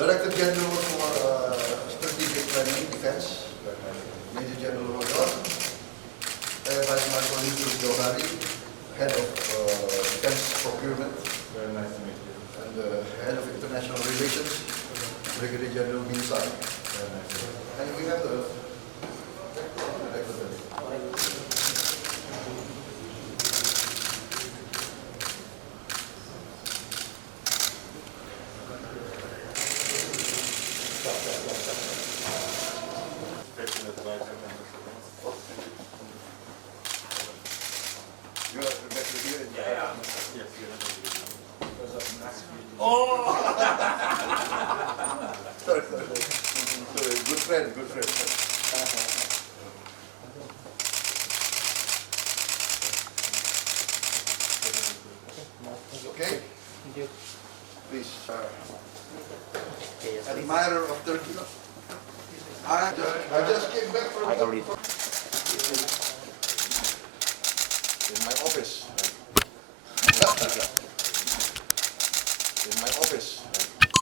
Director General for Strategic Planning Defense, Major General Rodor, by my colleague Johari, Head of Defense Procurement, Very nice to meet you. and Head of International Relations, Brigadier General Binsai. Very nice to meet you. And we have the Special advisor and the students. You are Rebecca here. Yes, you have a video. Sorry. Good friend, good friend. Okay? Thank you. Please, Okay, yes, please. admirer of Turkey. I just came back from I already. in my office. In my office.